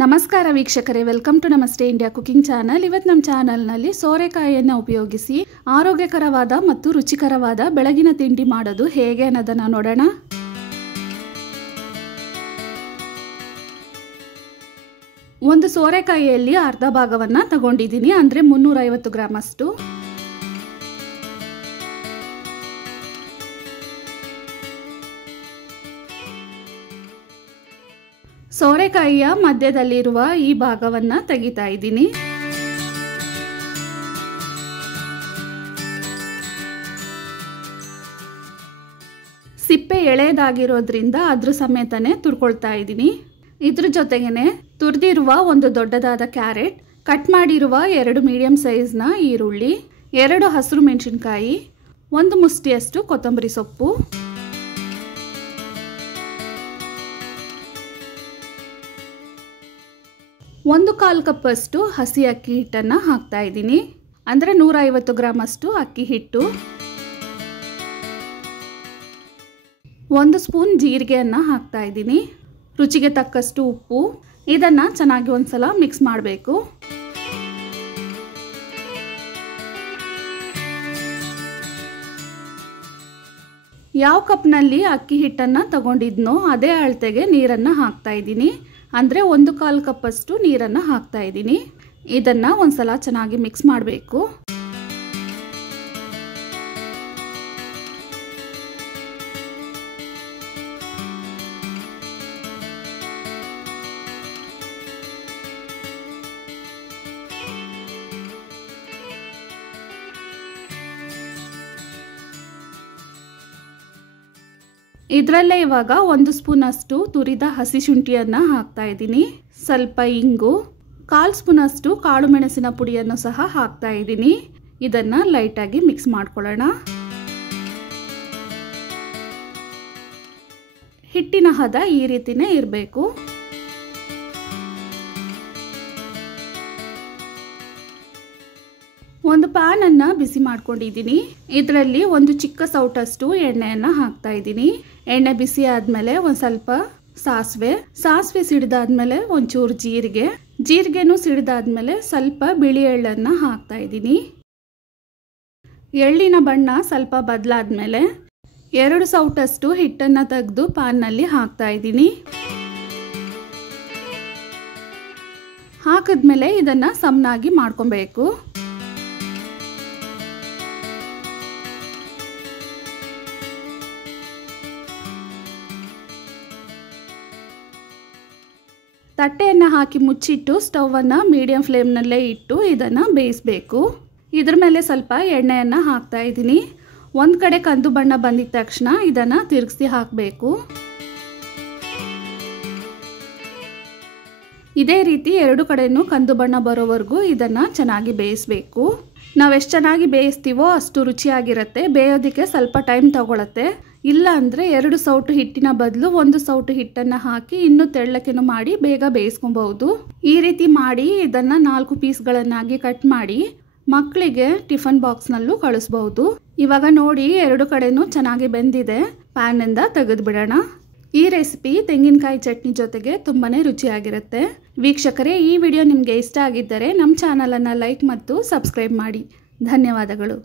ನಮಸ್ಕಾರ ವೀಕ್ಷಕರೇ, welcome to ನಮಸ್ತೆ ಇಂಡಿಯಾ ಕುಕಿಂಗ್ ಚಾನಲ್. ಇವತ್ತು ನಮ್ಮ ಚಾನಲ್ನಲ್ಲಿ ಸೋರೆಕಾಯಿಯನ್ನು ಉಪಯೋಗಿಸಿ ಆರೋಗ್ಯಕರವಾದ ಮತ್ತು ರುಚಿಕರವಾದ ಬೆಳಗಿನ ತಿಂಡಿ ಮಾಡೋದು ಹೇಗೆ ಅನ್ನೋದನ್ನು ನೋಡೋಣ. ಒಂದು ಸೋರೆಕಾಯಿಯಲ್ಲಿ ಅರ್ಧ ಭಾಗವನ್ನು ತಗೊಂಡಿದ್ದೀನಿ, ಅಂದರೆ 350 ಗ್ರಾಮ್ ಅಷ್ಟು. ಸೋರೆಕಾಯಿಯ ಮಧ್ಯದಲ್ಲಿರುವ ಈ ಭಾಗವನ್ನು ತೆಗಿತಾ ಇದ್ದೀನಿ. ಸಿಪ್ಪೆ ಎಳೆದಾಗಿರೋದ್ರಿಂದ ಅದ್ರ ಸಮೇತನೇ ತುರ್ಕೊಳ್ತಾ ಇದ್ದೀನಿ. ಇದ್ರ ಜೊತೆಗೇನೆ ತುರಿದಿರುವ ಒಂದು ದೊಡ್ಡದಾದ ಕ್ಯಾರೆಟ್, ಕಟ್ ಮಾಡಿರುವ 2 ಮೀಡಿಯಂ ಸೈಜ್ನ ಈರುಳ್ಳಿ, 2 ಹಸಿರು ಮೆಣಸಿನಕಾಯಿ, 1 ಮುಷ್ಟಿಯಷ್ಟು ಕೊತ್ತಂಬರಿ ಸೊಪ್ಪು, ಒಂದು 1/4 ಕಪ್ ಅಷ್ಟು ಹಸಿ ಅಕ್ಕಿ ಹಿಟ್ಟನ್ನು ಹಾಕ್ತಾ ಇದ್ದೀನಿ, ಅಂದರೆ 150 ಗ್ರಾಮ್ ಅಷ್ಟು ಅಕ್ಕಿ ಹಿಟ್ಟು, 1 ಸ್ಪೂನ್ ಜೀರಿಗೆಯನ್ನು ಹಾಕ್ತಾ ಇದ್ದೀನಿ, ರುಚಿಗೆ ತಕ್ಕಷ್ಟು ಉಪ್ಪು. ಇದನ್ನು ಚೆನ್ನಾಗಿ ಒಂದ್ಸಲ ಮಿಕ್ಸ್ ಮಾಡಬೇಕು. ಯಾವ ಕಪ್ನಲ್ಲಿ ಅಕ್ಕಿ ಹಿಟ್ಟನ್ನು ತಗೊಂಡಿದ್ನೋ ಅದೇ ಅಳತೆಗೆ ನೀರನ್ನು ಹಾಕ್ತಾ ಇದ್ದೀನಿ, ಅಂದರೆ 1/4 ಕಪ್ ಅಷ್ಟು ನೀರನ್ನು ಹಾಕ್ತಾ ಇದ್ದೀನಿ. ಇದನ್ನು ಒಂದ್ಸಲ ಚೆನ್ನಾಗಿ ಮಿಕ್ಸ್ ಮಾಡಬೇಕು. ಇದರಲ್ಲೇ ಇವಾಗ 1 ಸ್ಪೂನ್ ಅಷ್ಟು ತುರಿದ ಹಸಿ ಶುಂಠಿಯನ್ನು ಹಾಕ್ತಾ ಇದ್ದೀನಿ, ಸ್ವಲ್ಪ ಇಂಗು, 1/4 ಸ್ಪೂನ್ ಅಷ್ಟು ಕಾಳು ಮೆಣಸಿನ ಪುಡಿಯನ್ನು ಸಹ ಹಾಕ್ತಾ ಇದ್ದೀನಿ. ಇದನ್ನು ಲೈಟಾಗಿ ಮಿಕ್ಸ್ ಮಾಡ್ಕೊಳ್ಳೋಣ. ಹಿಟ್ಟಿನ ಹದ ಈ ರೀತಿನೇ ಇರಬೇಕು. ಒಂದು ಪ್ಯಾನನ್ನು ಬಿಸಿ ಮಾಡ್ಕೊಂಡಿದ್ದೀನಿ. ಇದರಲ್ಲಿ ಒಂದು ಚಿಕ್ಕ ಸೌಟಷ್ಟು ಎಣ್ಣೆಯನ್ನು ಹಾಕ್ತಾ ಇದ್ದೀನಿ. ಎಣ್ಣೆ ಬಿಸಿ ಆದಮೇಲೆ ಒಂದು ಸ್ವಲ್ಪ ಸಾಸಿವೆ ಸಿಡಿದಾದ್ಮೇಲೆ ಒಂಚೂರು ಜೀರಿಗೆನೂ ಸಿಡಿದಾದ್ಮೇಲೆ ಸ್ವಲ್ಪ ಬಿಳಿ ಎಳ್ಳನ್ನು ಹಾಕ್ತಾ ಇದ್ದೀನಿ. ಎಳ್ಳಿನ ಬಣ್ಣ ಸ್ವಲ್ಪ ಬದಲಾದ್ಮೇಲೆ 2 ಸೌಟಷ್ಟು ಹಿಟ್ಟನ್ನು ತೆಗೆದು ಪ್ಯಾನ್ನಲ್ಲಿ ಹಾಕ್ತಾ ಇದ್ದೀನಿ. ಹಾಕಿದ್ಮೇಲೆ ಇದನ್ನು ಸಮನಾಗಿ ಮಾಡ್ಕೊಬೇಕು. ತಟ್ಟೆಯನ್ನು ಹಾಕಿ ಮುಚ್ಚಿಟ್ಟು ಸ್ಟವನ್ನು ಮೀಡಿಯಂ ಫ್ಲೇಮ್ನಲ್ಲೇ ಇಟ್ಟು ಇದನ್ನು ಬೇಯಿಸಬೇಕು. ಇದ್ರ ಮೇಲೆ ಸ್ವಲ್ಪ ಎಣ್ಣೆಯನ್ನು ಹಾಕ್ತಾ ಇದ್ದೀನಿ. ಒಂದು ಕಡೆ ಕಂದು ಬಣ್ಣ ಬಂದಿದ ತಕ್ಷಣ ಇದನ್ನು ತಿರುಗಿಸಿ ಹಾಕಬೇಕು. ಇದೇ ರೀತಿ 2 ಕಡೆನೂ ಕಂದು ಬಣ್ಣ ಬರೋವರೆಗೂ ಇದನ್ನು ಚೆನ್ನಾಗಿ ಬೇಯಿಸಬೇಕು. ನಾವೆಷ್ಟು ಚೆನ್ನಾಗಿ ಬೇಯಿಸ್ತೀವೋ ಅಷ್ಟು ರುಚಿಯಾಗಿರುತ್ತೆ. ಬೇಯೋದಕ್ಕೆ ಸ್ವಲ್ಪ ಟೈಮ್ ತಗೊಳುತ್ತೆ. ಇಲ್ಲ ಅಂದರೆ 2 ಸೌಟು ಹಿಟ್ಟಿನ ಬದಲು 1 ಸೌಟು ಹಿಟ್ಟನ್ನು ಹಾಕಿ ಇನ್ನೂ ತೆಳ್ಳಕೆನೂ ಮಾಡಿ ಬೇಗ ಬೇಯಿಸ್ಕೊಬಹುದು. ಈ ರೀತಿ ಮಾಡಿ ಇದನ್ನು 4 ಪೀಸ್ಗಳನ್ನಾಗಿ ಕಟ್ ಮಾಡಿ ಮಕ್ಕಳಿಗೆ ಟಿಫನ್ ಬಾಕ್ಸ್ನಲ್ಲೂ ಕಳಿಸ್ಬಹುದು. ಇವಾಗ ನೋಡಿ 2 ಕಡೆನೂ ಚೆನ್ನಾಗಿ ಬೆಂದಿದೆ. ಪ್ಯಾನಿಂದ ತೆಗೆದುಬಿಡೋಣ. ಈ ರೆಸಿಪಿ ತೆಂಗಿನಕಾಯಿ ಚಟ್ನಿ ಜೊತೆಗೆ ತುಂಬಾ ರುಚಿಯಾಗಿರುತ್ತೆ. ವೀಕ್ಷಕರೇ, ಈ ವಿಡಿಯೋ ನಿಮಗೆ ಇಷ್ಟ ಆಗಿದ್ದರೆ ನಮ್ಮ ಚಾನಲನ್ನು ಲೈಕ್ ಮತ್ತು ಸಬ್ಸ್ಕ್ರೈಬ್ ಮಾಡಿ. ಧನ್ಯವಾದಗಳು.